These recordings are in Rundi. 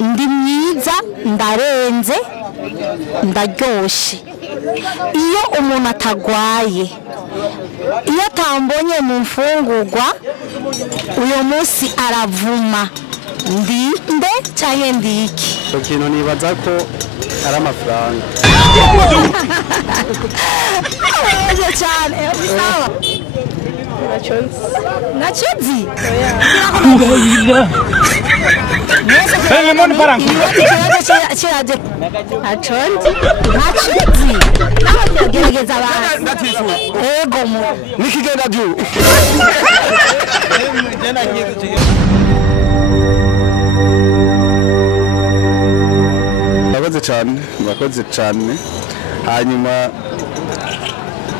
ndi mwiza ndarenze ndaryoshe iyo umuntu atagwaye iyo atambonye mu mfungurwa uyo munsi aravuma ndinde cyane ndiki ikintu nibaza ko ari amafaranga cyane sawa nachozi Lemon parang. Chiraje achozi nachozi gerageza abantu ego mu nikigenda byu bakoze cyane hanyuma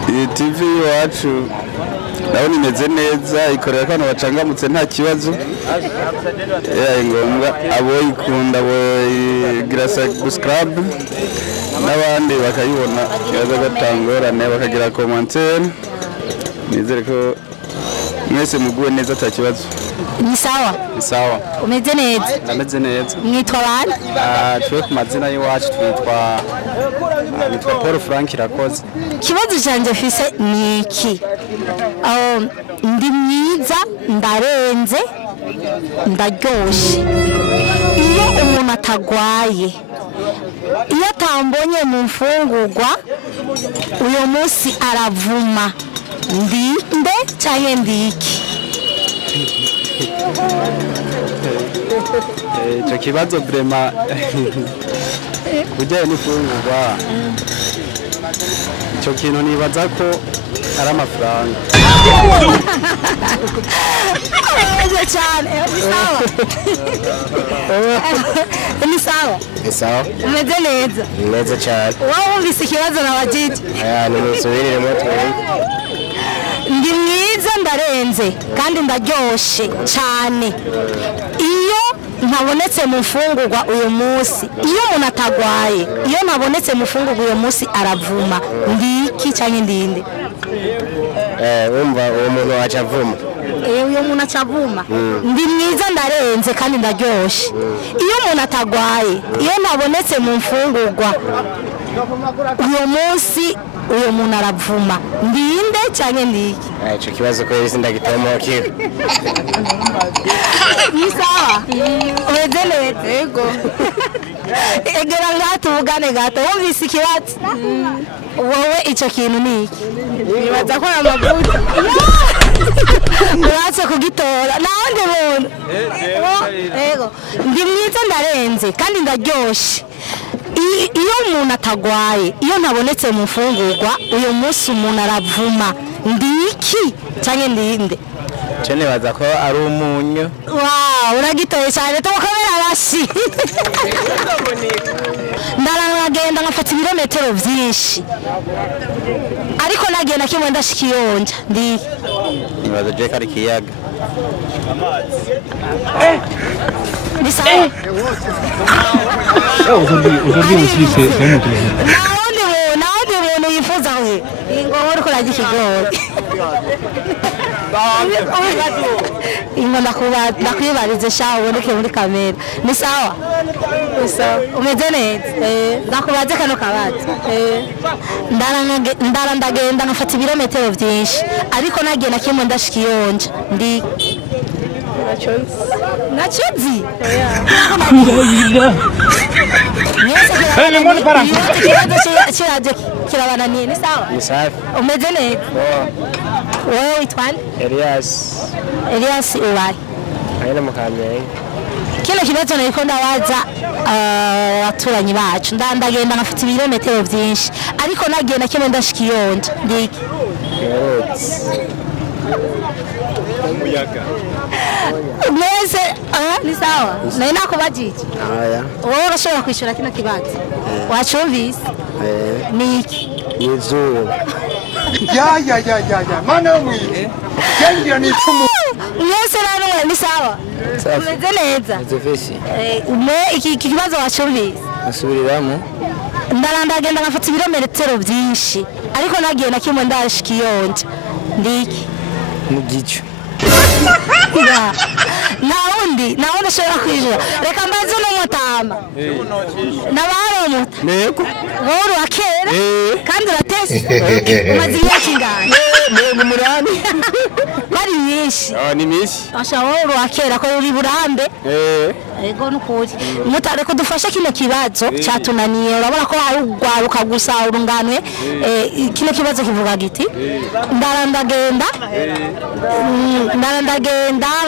iyi TV iwacu ndabona imeze neza ikorera abantu bacangamutse nta kibazo ngombwa aboyikunda boyigira subscribe n'abandi bakayibona yaza gatangorane bakagira commentaire nizere ko mwese muguwe neza ata kibazo ni sawa sawa umeze neza ameze neza mwitwa bande twe ku mazina y'iwacu twitwa Paul Frank Irakoze kibazo cyanje fise niki ndi mwiza ndarenze ndaryoshe iyo umuntu atagwaye iyo atambonye mu mfungurwa uyo munsi aravuma ndinde cyane ndiki icyo kibazo vrema kujyanye n'ifungurwa icyo kintu nibaza ko ari amafaranga cyane ni sawa ni sawa umeze neza neza cyane wowe wumvise ikibazo nabajije ni musubiriremo twebwe ndi mwiza ndarenze kandi ndaryoshe cyane iyo ntabonetse mu mfungurwa uyu munsi iyo umuntu atagwaye iyo ntabonetse mu mfungurwa uyu munsi aravuma ndiki cyane ndinde wumva uwo muntu wacu avuma uyu muntu acavuma ndi mwiza ndarenze kandi ndaryoshe iyo umuntu atagwaye iyo ntabonetse mu mfungurwa uyu munsi uyu muntu aravuma ndinde cyane ndiki icyo kibazo ko yari ndagitomo kiwe ni sawa umeze neza yego egera ngato uvugane gato wumvise ikibazo wowe icyo kintu ni iki nibaza ko amavuta uratse kugitora nande muntu yego ndi mwiza ndarenze kandi ndaryoshe iyo umuntu atagwaye iyo ntabonetse mu mfungurwa uyu munsi umuntu aravuma ndiki cyane ndinde cyane baza ko ari umunyu uragitoye cyane tukamera abashi ndaragenda nkafata ibirometero byinshi ariko nagenda kimwe ndashikiyonja ndi nibaza je kari kiyaga ni sawa aujourd'hui aussi c'est un autre naone muntu yifuza we ingo uriko ragikigori ingo nakwibarize shaho uboneke muri kamera ni sawa umeze neza ndakubaze kano kabaza ndagenda nkafata ibirometero byinshi ariko nagenda kimwe ndashikiyonja ndi nachozi Lemon parang. Chiraje kirabananiye ni sawa ni safi umeze neza wewe witwa Elias uwaye ayana mukamye kino kibazo nariko ndabaza abaturanyi bacu ndagenda nkafite ibirometero byinshi ariko nagenda kimwe ndashikiyonja ndiki mwese ni sawa naye nakubajije wowe urashobora kwishyura kino kibazo wacumvise niki izuba ya mana yo mwize cyangira ni icumu mwese rero ni sawa umeze neza iki kibazo wacumvise asubiriramo ndarandagenda nkafata ibirometero byinshi ariko nagiye na kimwe ndashikiyonja ndiki mu gicu naundi ushobora kwijura reka mbaze uno mutama nabaromuta nego wowe wa kera kandi uratese umaze imyaka ingana nego murani bari myinshi ni myinshi asha wowe wa kera ko uri burambe ego nukuri mutare ko dufashe kino kibazo cyatunaniye urabona ko ari ugwaruka gusa urunganwe kino kibazo kivuga giti ndarandagenda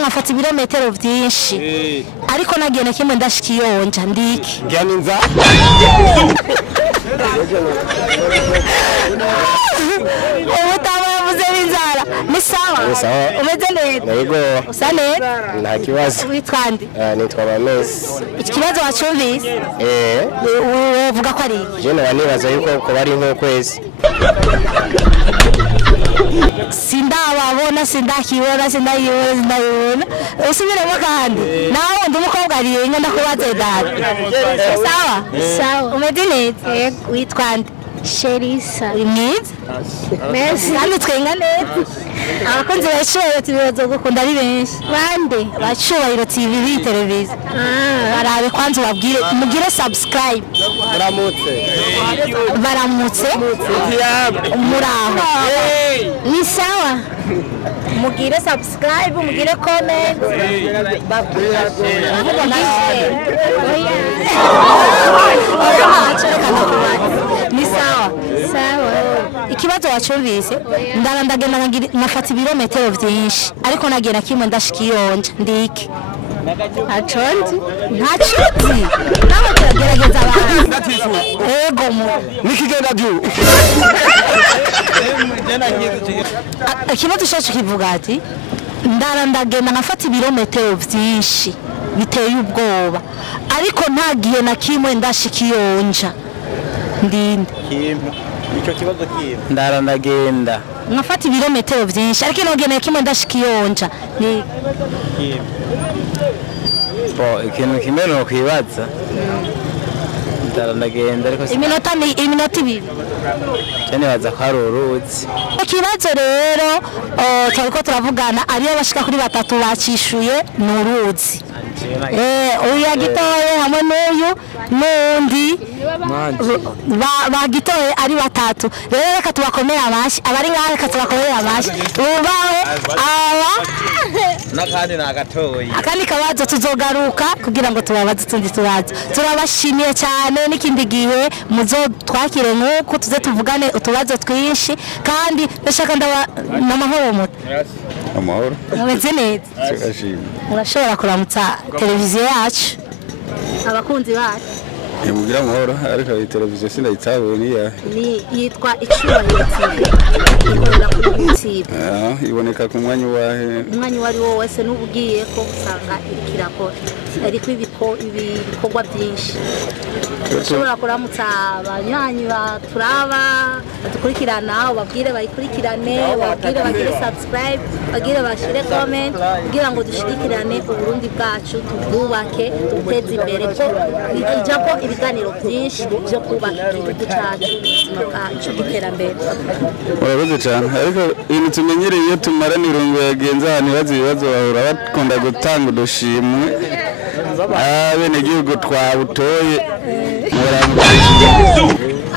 nkafata ibirometero byinshi ariko nagiye na kimwe ndashikiyonja ndiki ngiyaninza ubutama yavuze n'inzara ni sawa umeze neza yego usa neza nta kibazo witwa nde nitwa Bamesi iki kibazo wacumvise uvuga ko ari iki je nanibaza yuko ko bari nk'ukwezi sindababona sindakibona usubiremo kandi nawe ndi umukobwa ariye ngenda kubaza dada sawa umeze neza witwa nde Sherisa mwiza Messi kandi twenga neza abakunzi bashobora tubibazo gukunda ari benshi bande bacubahiro TV televiziyo barabe kwanza babwire mugire subscribe baramutse muraho ni sawa mugire subscribe mugire comment ni sawa ikibazo wacumvise ndarandagenda nkafata ibirometero byinshi ariko nagiye na kimwe ndashikiyonja ndiki aconzi ntaconzi nawe turagerageza abantu ego mu nikigenda byu ikibazo cyacu kivuga ati ndarandagenda nkafata ibirometero byinshi biteye ubwoba ariko ntagiye na kimwe ndashikiyonja ndinde icyo kibazo kiye ndarandagenda nkafata ibirometero byinshi ariko nogene kimwe ndashikiyonja ni ikintu kimwe no kwibaza ndarandagenda ariko iminota ibiri cyane baza ko ari uruzi ikibazo rero turiko turavugana ariyo bashika kuri batatu bacishuye n'uruzi uyu yagitoye hamwe n'uyu n'undi bagitoye ari batatu rero reka tubakomere amashyi abari ngaho reka tubakomere amashyi ubaho aba n'akandi nagatoye akandi kabazo tuzogaruka kugira ngo tubabaze utundi tubazo turabashimiye cyane n'ikindi gihe muzo twakire nk'uko tuze tuvugane utubazo twinshi kandi ndashaka n'amahoro muto amahoro mumeze neza murashobora kuramutsa televiziyo yacu abakunzi bacu mugira amahoro ariko iyi televiziyo sindayitabuye ni yitwa Icyubahiro TV ikorera kuri YouTube iboneka ku mwanya wahe umwanya wari wo wese n'ubugiye ko usanga ikirakora ariko ibikorwa byinshi ushobora kuramutsa abanywanyi baturaba badukurikirana ubabwire bayikurikirane babwire bagire subscribe bagire bashire comment kugira ngo dushigikirane uburundi bwacu tubwubake duteze imbere ko ijako ibiganiro byinshi byo kubaka igihugu cyacu bwacu iterambere urakoze cyane ariko ibintu tumenyereye iyo tumarana irungu yagenze ahantu ibibazo bahora bakunda gutanga udushimwe bene gihugu twabutoye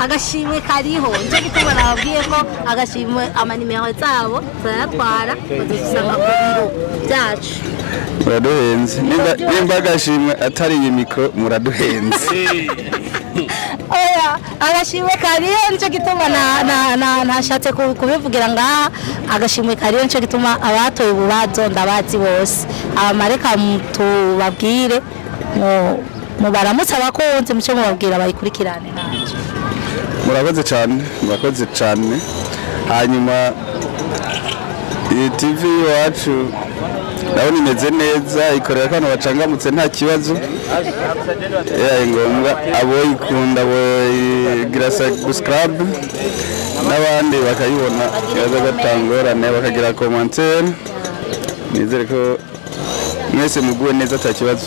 agashimwe kariho nicyo gituma nababwiye ko agashimwe amanimero zabo turayatwara badusanga ku biro byacu muraduhenze nimba agashimwe atari iyi mikoro muraduhenze oya agashimwe kariho nicyo gituma nashatse kubivugira ngaha agashimwe kariho nicyo gituma abatoye ububazo ndabazi bose abamareka tubabwire mubaramutse abakunzi mucyo mubabwira bayikurikirane nanje murakoze cyane hanyuma iyi TV iwacu ndabona imeze neza ikorera ko abantu bacangamutse nta kibazo ngombwa aboyikunda boyigira subscribe n'abandi bakayibona yaza gatangorane bakagira commentaire nizere ko mwese muguwe neza ata kibazo